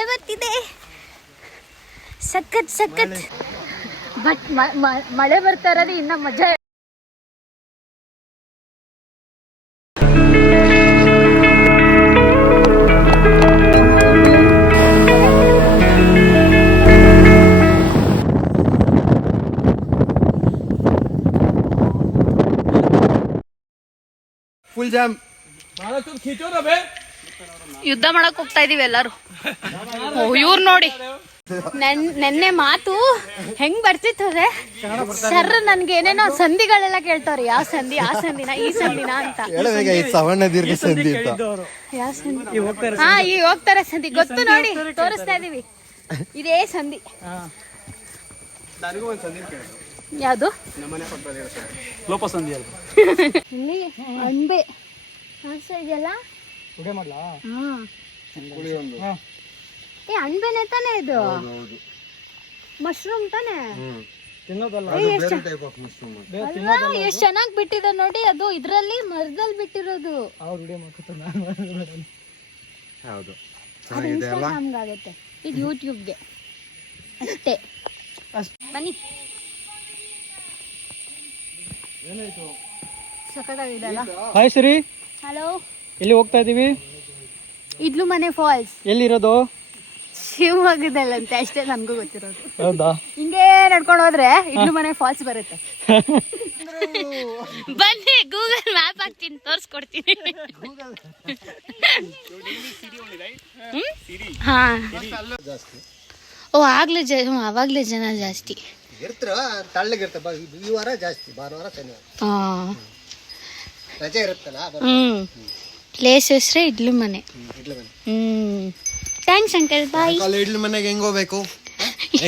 ಮಳೆ ಬರ್ತಿದೆ, ಸಖತ್ ಸಖತ್. ಬಟ್ ಮಳೆ ಬರ್ತಾ ಇರೋದು ಇನ್ನ ಮಜಾ. Full jam. ಯುದ್ಧ ಮಾಡಕ್ ಹೋಗ್ತಾ ಇದೀವಿ ಎಲ್ಲಾರು. ಇವ್ರು ನೋಡಿ ನೆನ್ನೆ ಮಾತು ಹೆಂಗ್ ಬರ್ತಿರ್ತದೆ ಸರ್. ನನ್ಗೆ ಏನೇನೋ ಸಂಧಿಗಳೆಲ್ಲ ಕೇಳ್ತಾವ್ರಿ. ಯಾವ ಸಂಧಿ, ಆ ಸಂಧಿನ, ಈ ಸಂಧಿನ ಅಂತ. ಸವರ್ಣ ದೀರ್ಘ ಸಂಧಿ ಅಂತ. ಯಾವ ಸಂಧಿ? ಹಾ, ಈಗ ಹೋಗ್ತಾರೆ ಸಂಧಿ. ಗೊತ್ತು ನೋಡಿ, ತೋರಿಸ್ತಾ ಇದೀವಿ. ಇದೇ ಸಂಧಿ. ಯಾವುದು? ಇಲ್ಲಿ ಅಣಬೆ ಕಾಣಿಸ್ತಾ ಇದೆಯಲ್ಲ. ಅಣಬೆನೆ ತಾನೇ ಇದು? ಮಶ್ರೂಮ್ ತಾನೇ? ಎಷ್ಟ್ ಚೆನ್ನಾಗಿ ಬಿಟ್ಟಿದೆ ನೋಡಿ. ಅದು ಇದ್ರಲ್ಲಿ ಮರದಲ್ಲಿ ಬಿಟ್ಟಿರೋದು. ನಮ್ಗಾಗತ್ತೆ, ಇದು ಯೂಟ್ಯೂಬ್ಗೆ ಅಷ್ಟೇ. ಬನ್ನಿ, ಸಖತ್ತಾಗಿದೆ ಅಲ್ಲ? ಹಾಯ್ ಸರಿ, ಹಲೋ. ಎಲ್ಲಿ ಹೋಗ್ತಾ ಇದೀವಿ? ಇಡ್ಲು ಮನೆ ಫಾಲ್ಸ್. ಎಲ್ಲಿರೋದು? ಶಿವಮೊಗ್ಗದಲ್ಲಂತೆ, ಅಷ್ಟೇ ನನ್ಗೂ ಗೊತ್ತಿರೋದು. ಹೌದಾ? ಹಿಂಗೆ ನಡ್ಕೊಂಡು ಹೋದ್ರೆ ಇಡ್ಲು ಮನೆ ಫಾಲ್ಸ್ ಬರುತ್ತೆ. ಬನ್ನಿ, ಗೂಗಲ್ ಮ್ಯಾಪ್ ಹಾಕ್ತೀನಿ, ತೋರಿಸ್ಕೊಡ್ತೀನಿ. ಹಾ, ಓ ಆಗ್ಲೇ ಅವಾಗ್ಲೇ ಜನ ಜಾಸ್ತಿ ತಳ್ಳಗಿರ್ತಾರೆ. ಈ ವಾರ ಜಾಸ್ತಿ, ಭಾನುವಾರ ಶನಿವಾರ ರಜೆ ಇರುತ್ತಲ್ಲ. ಪ್ಲೇಸ್ ಹೆಸ್ರೆ ಇಡ್ಲು ಮನೆ. ಥ್ಯಾಂಕ್ಸ್ ಅಂಕಲ್, ಬಾಯ್. ಇಡ್ಲಿ ಮನೆಗೆ ಹೆಂಗ್ ಹೋಗ್ಬೇಕು?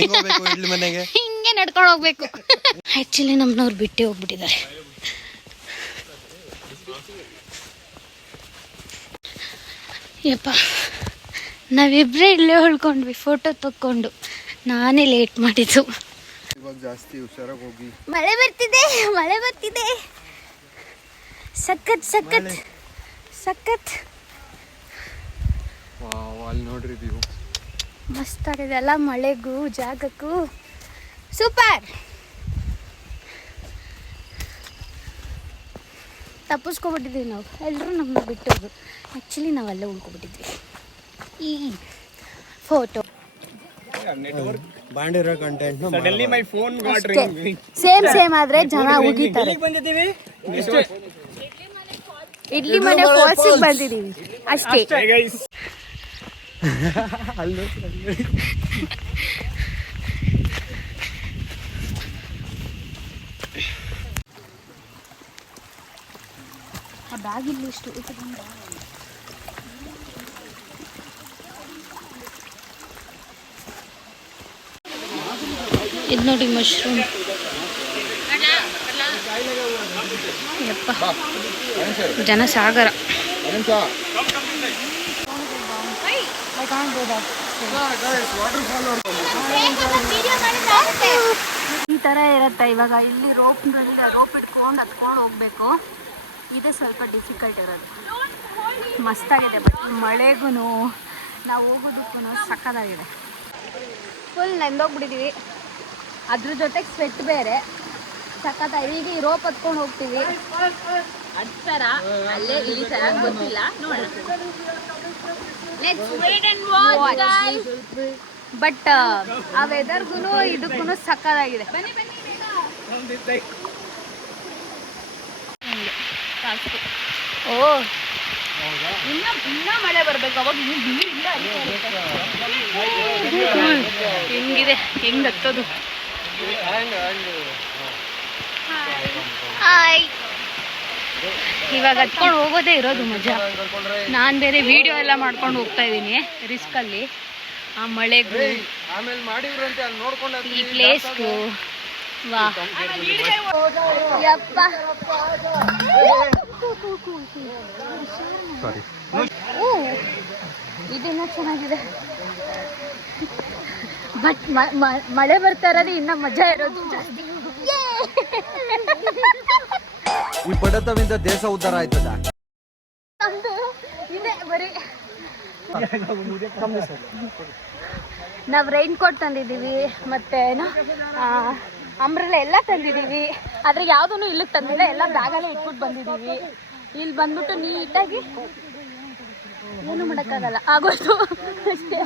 ಇಡ್ಲಿ ಮನೆಗೆ ಹಿಂಗೆ ನಡ್ಕೊಂಡು ಹೋಗ್ಬೇಕು. ಆಕ್ಚುಲಿ ನಮ್ಮನವ್ರು ಬಿಟ್ಟೆ ಹೋಗ್ಬಿಟ್ಟಿದ್ದಾರೆ. ಯಪ್ಪ, ನಾವಿಬ್ರೇ ಇಲ್ಲೇ ಉಳ್ಕೊಂಡ್ವಿ ಫೋಟೋ ತಕ್ಕೊಂಡು. ನಾನೇ ಲೇಟ್ ಮಾಡಿದ್ದು. ಜಾಸ್ತಿ ಹುಷಾರಾಗಿ ಹೋಗಿ. ಮಳೆ ಬರ್ತಿದೆ, ಮಳೆ ಬರ್ತಿದೆ, ಸಖತ್ ಸಖತ್ ಸಖತ್. ಅಲ್ಲಿ ನೋಡ್ರಿ, ವ್ಯೂ ಮಸ್ತ್ ಆಗಿದೆ ಅಲ್ಲ? ಮಳೆಗೂ ಜಾಗಕ್ಕೂ ಸೂಪರ್. ತಪ್ಪಿಸ್ಕೊಬಿಟ್ಟಿದ್ದೀವಿ ನಾವು. ಎಲ್ಲರೂ ನಮ್ಮನ್ನ ಬಿಟ್ಟೋದು. ಆ್ಯಕ್ಚುಲಿ ನಾವೆಲ್ಲ ಉಳ್ಕೊಬಿಟ್ಟಿದ್ವಿ. ಈ ಫೋಟೋ ಬಾಂಡಿರೋ ಕಂಟೆಂಟ್ ಸೇಮ್ ಆದ್ರೆ ಜನ ಉಗಿತಾರೆ. ಇಡ್ಲಿ ಮನೆ ಫಾಲ್ಸಿಗೆ ಬಂದಿದ್ದೀವಿ ಅಷ್ಟೇ. ಆ ಬ್ಯಾಗ್ ಇಲ್ಲಿ ಇಷ್ಟು ಇದು ನೋಡಿ, ಮಶ್ರೂಮ್. ಯಪ್ಪ, ಜನಸಾಗರ. ಈ ಥರ ಇರುತ್ತೆ. ಇವಾಗ ಇಲ್ಲಿ ರೋಪ್ ಇಟ್ಕೊಂಡು ಹತ್ಕೊಂಡು ಹೋಗ್ಬೇಕು. ಇದೇ ಸ್ವಲ್ಪ ಡಿಫಿಕಲ್ಟ್ ಇರೋದು. ಮಸ್ತಾಗಿದೆ. ಬಟ್ ಮಳೆಗೂ ನಾವು ಹೋಗೋದಕ್ಕೂ ಸಕ್ಕತ್ತಾಗಿದೆ. ಫುಲ್ ನೆಂದೋಗ್ಬಿಟ್ಟಿದ್ದೀವಿ. ಅದ್ರ ಜೊತೆಗೆ ಸ್ವೆಟ್ ಬೇರೆ ಸಕ್ಕತ್ತಾಗಿದೆ. ಈಗ ಈ ರೋಪ್ ಹತ್ಕೊಂಡು ಹೋಗ್ತೀವಿ. ಅಡ್ತಾರ ಅಲ್ಲೇ ಇಲ್ಲಿ ಚೆನ್ನಾಗಿ ಗೊತ್ತಿಲ್ಲ, ನೋಡೋಣ. ಬಟ್ ಆ ವೆದರ್ಗೂ ಇದಕ್ಕೂ ಸಕ್ಕತ್ತಾಗಿದೆ. ಓ, ಇನ್ನ ಮಳೆ ಬರ್ಬೇಕು. ಅವಾಗ ಹೆಂಗಿದೆ, ಹೆಂಗ್ ಹತ್ತೋದು. ಹಾಯ್, ಇವಾಗ ಹತ್ಕೊಂಡು ಹೋಗೋದೇ ಇರೋದು ಮಜಾ. ನಾನು ಬೇರೆ ವಿಡಿಯೋ ಎಲ್ಲ ಮಾಡ್ಕೊಂಡು ಹೋಗ್ತಾ ಇದ್ದೀನಿ ರಿಸ್ಕಲ್ಲಿ. ಆ ಮಳೆಗೂ ಈ ಪ್ಲೇಸ್ಗೂ ವಾ ಯಪ್ಪ. ಇದನ್ನ ಚೆನ್ನಾಗಿದೆ. ಬಟ್ ಮಳೆ ಬರ್ತಾ ಇರೋದು ಇನ್ನ ಮಜಾ ಇರೋದು ಜಾಸ್ತಿ. ಈ ಬಡತವಿಂದ ದೇಶ ಉದ್ಧಾರ ಆಯ್ತದ. ನಮ್ದು ಇದೆ ಬರೀ ನಾವು ರೈನ್ ಕೋಟ್ ತಂದಿದ್ದೀವಿ ಮತ್ತು ಏನು ಅಂಬ್ರೆಲ್ಲ ಎಲ್ಲ ತಂದಿದ್ದೀವಿ. ಆದರೆ ಯಾವುದೂ ಇಲ್ಲಿಗೆ ತಂದಿಲ್ಲ, ಎಲ್ಲ ಬ್ಯಾಗಲ್ಲೇ ಇಟ್ಬಿಟ್ಟು ಬಂದಿದ್ದೀವಿ. ಇಲ್ಲಿ ಬಂದ್ಬಿಟ್ಟು ನೀಟಾಗಿ ಏನು ಮಾಡೋಕ್ಕಾಗಲ್ಲ, ಆಗೋಯ್ತು ಅಷ್ಟೇ.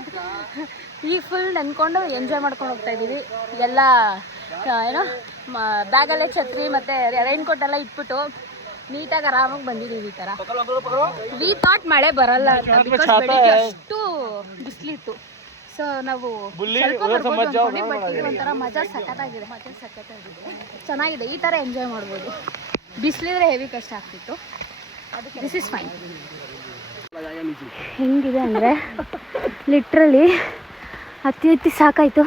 ಈಗ ಫುಲ್ ನೆನ್ಕೊಂಡು ಎಂಜಾಯ್ ಮಾಡ್ಕೊಂಡು ಹೋಗ್ತಾ ಇದ್ದೀವಿ. ಎಲ್ಲ ಏನೋ ಬ್ಯಾಗಲ್ಲೇ ಛತ್ರಿ ಮತ್ತು ರೈನ್ ಕೋಟ್ ಎಲ್ಲ ಇಟ್ಬಿಟ್ಟು ನೀಟಾಗಿ ಆರಾಮಾಗಿ ಬಂದಿದ್ದೀವಿ. ಈ ಥರ ವಿ ಥಾಟ್ ಮಳೆ ಬರಲ್ಲ ಅಂತ, ಬಿಕಾಸ್ ಬೆಳಿಗ್ಗೆ ಅಷ್ಟು ಬಿಸಿಲಿತ್ತು. ಸೊ ನಾವು ಸ್ವಲ್ಪ ಬರ್ಬೋದು ಅನ್ಕೊಂಡ್ವಿ, ಬಟ್ ಇದು ಒಂಥರ ಮಜಾ ಸಖತ್ತಾಗಿದೆ. ಚೆನ್ನಾಗಿದೆ, ಈ ಥರ ಎಂಜಾಯ್ ಮಾಡ್ಬೋದು. ಬಿಸಿಲಿದ್ರೆ ಹೆವಿ ಕಷ್ಟ ಆಗ್ತಿತ್ತು. This is fine. ಹೆಂಗಿದೆ ಅಂದರೆ ಲಿಟ್ರಲಿ ಹತ್ತಿ ಸಾಕಾಯಿತು,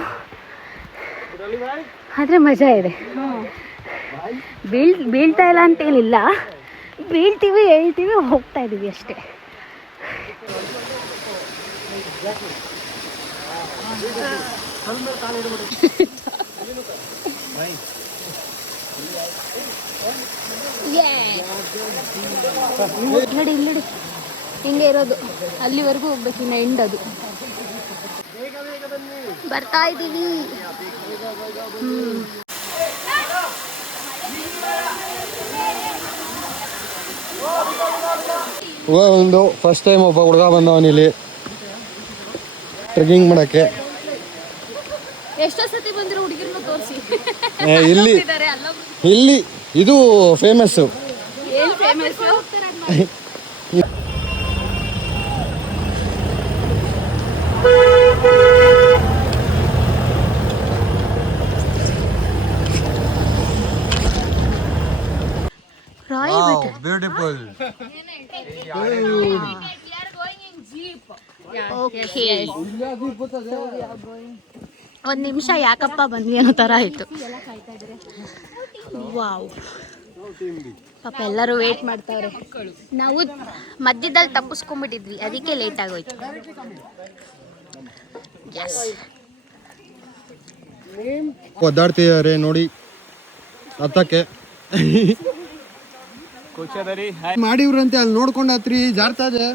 ಆದರೆ ಮಜಾ ಇದೆ. ಬೀಳ್ತಾ ಇಲ್ಲ ಅಂತೇನಿಲ್ಲ, ಬೀಳ್ತೀವಿ ಹೇಳ್ತೀವಿ ಹೋಗ್ತಾ ಇದ್ದೀವಿ ಅಷ್ಟೇ. ನೋಡಿ ಇಲ್ಲಿ ಹಿಂಗೆ ಇರೋದು, ಅಲ್ಲಿವರೆಗೂ ಹೋಗ್ಬೇಕು. ಇನ್ನು ಎಂಡ್ ಅದು. ಬರ್ತಾ ಇದ್ದೀವಿ. ಒಂದು ಫಸ್ಟ್ ಟೈಮ್ ಒಬ್ಬ ಹುಡುಗ ಬಂದವನಿಲ್ಲಿ ಟ್ರೆಕ್ಕಿಂಗ್ ಮಾಡೋಕ್ಕೆ. ಎಷ್ಟೋ ಸತಿ ಬಂದಿರೋ ಹುಡುಗಿರ್ನ ತೋರಿಸಿ. ಇಲ್ಲಿ ಇದು ಫೇಮಸ್ಸು. ಏನು ಫೇಮಸ್? ಬ್ಯೂಟಿಫುಲ್. ಒಂದು ನಿಮಿಷ ಯಾಕಪ್ಪ ಬಂದ್ವಿ ಅನ್ನೋ ಥರ ಆಯಿತು. ವಾವ್, ಪಾಪ ಎಲ್ಲರೂ ವೇಟ್ ಮಾಡ್ತಾವ್ರೆ. ನಾವು ಮಧ್ಯದಲ್ಲಿ ತಪ್ಪಿಸ್ಕೊಂಡ್ಬಿಟ್ಟಿದ್ವಿ, ಅದಕ್ಕೆ ಲೇಟ್ ಆಗೋಯ್ತು. ಒದ್ದಾಡ್ತಿದ್ದಾರೆ ನೋಡಿ ಹತ್ತಕ್ಕೆ. ಮಾಡಿವ್ರಂತೆ ಅಲ್ಲಿ ನೋಡ್ಕೊಂಡು ಹತ್ರಿ ಜಾರ್ತಾ ಇದೆ.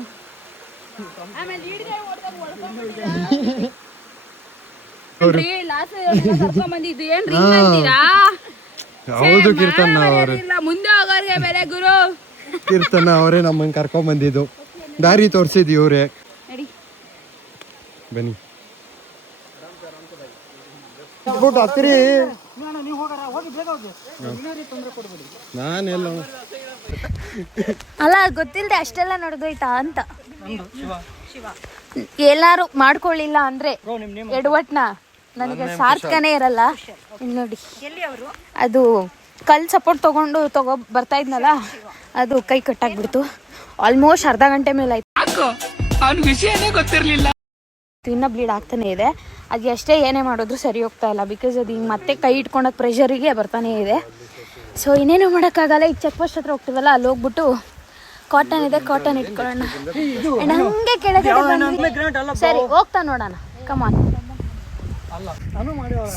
ಹೌದು, ಕೀರ್ತನ ಅವರೇ ಕೀರ್ತನ ಅವರೇ ನಮ್ಮನ್ನ ಕರ್ಕೊಂಡ್ ಬಂದಿದ್ದು, ದಾರಿ ತೋರಿಸಿದ್ವಿ ಇವ್ರೆ. ಬನ್ನಿ ಹತ್ತಿರಿ. ನಾನೆಲ್ಲ ಅಲ್ಲ, ಗೊತ್ತಿಲ್ಲದೆ ಅಷ್ಟೆಲ್ಲ ನಡೆದೋಯ್ತಾ ಅಂತ. ಎಲ್ಲಾರು ಮಾಡ್ಕೊಳ್ಳಿಲ್ಲ ಅಂದ್ರೆ ಎಡವಟ್ನ ನನಗೆ ಸಾರ್ಥಕನೇ ಇರಲ್ಲ. ನೋಡಿ, ಅದು ಕಲ್ ಸಪೋರ್ಟ್ ತಗೋ ಬರ್ತಾ ಇದ್ನಲ್ಲ, ಅದು ಕೈ ಕಟ್ಟಾಗ್ಬಿಡ್ತು. ಆಲ್ಮೋಸ್ಟ್ ಅರ್ಧ ಗಂಟೆ ಮೇಲೆ ಆಯ್ತು. ವಿಷಯನೇ ಗೊತ್ತಿರಲಿಲ್ಲ. ಇನ್ನ ಬ್ಲೀಡ್ ಆಗ್ತಾನೆ ಇದೆ. ಅದು ಎಷ್ಟೇ ಏನೇ ಮಾಡಿದ್ರು ಸರಿ ಹೋಗ್ತಾ ಇಲ್ಲ, ಬಿಕಾಸ್ ಅದು ಹಿಂಗೆ ಮತ್ತೆ ಕೈ ಇಟ್ಕೊಂಡಾಗ ಪ್ರೆಷರಿಗೆ ಬರ್ತಾನೆ ಇದೆ. ಸೊ ಇನ್ನೇನು ಮಾಡೋಕ್ಕಾಗಲ್ಲ. ಈಗ ಚೆಕ್ ಪೋಸ್ಟ್ ಹತ್ರ ಹೋಗ್ತೀವಲ್ಲ, ಅಲ್ಲಿ ಹೋಗ್ಬಿಟ್ಟು ಕಾಟನ್ ಇದೆ, ಕಾಟನ್ ಇಟ್ಕೊಳ್ಳೋಣ. ಹಂಗೆ ಕೆಳಗಡೆ ಸರಿ ಹೋಗ್ತಾ ನೋಡೋಣ. ಕಮಾನ್.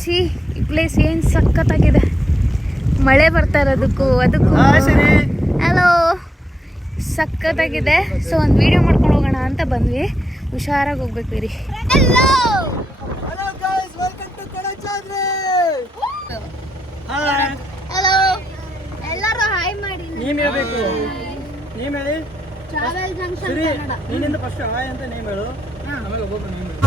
ಸಿ ಈ ಪ್ಲೇಸ್ ಏನು ಸಖತ್ತಾಗಿದೆ. ಮಳೆ ಬರ್ತಾ ಇರೋದಕ್ಕೂ ಅದಕ್ಕೂ ಹಲೋ ಸಖತ್ತಾಗಿದೆ. ಸೊ ಒಂದು ವಿಡಿಯೋ ಮಾಡ್ಕೊಂಡು ಹೋಗೋಣ ಅಂತ ಬಂದ್ವಿ. ಹುಷಾರಾಗಿ ಹೋಗ್ಬೇಕು ರೀ. ಹಲೋ ಎಲ್ಲರೂ ಹಾಯ್ ಮಾಡಿ. ನೇಮ್ ಹೇಳ್ಬೇಕು. ನೇಮ್ ಹೇಳಿ. Travel junction Kannada. ನೀನಿಂದ ಫಸ್ಟ್ ಹಾಯ್ ಅಂತ ನೇಮ್ ಹೇಳು, ಆಮೇಲೆ ಒಬ್ಬೊಬ್ಬರು ನೇಮ್ ಹೇಳು.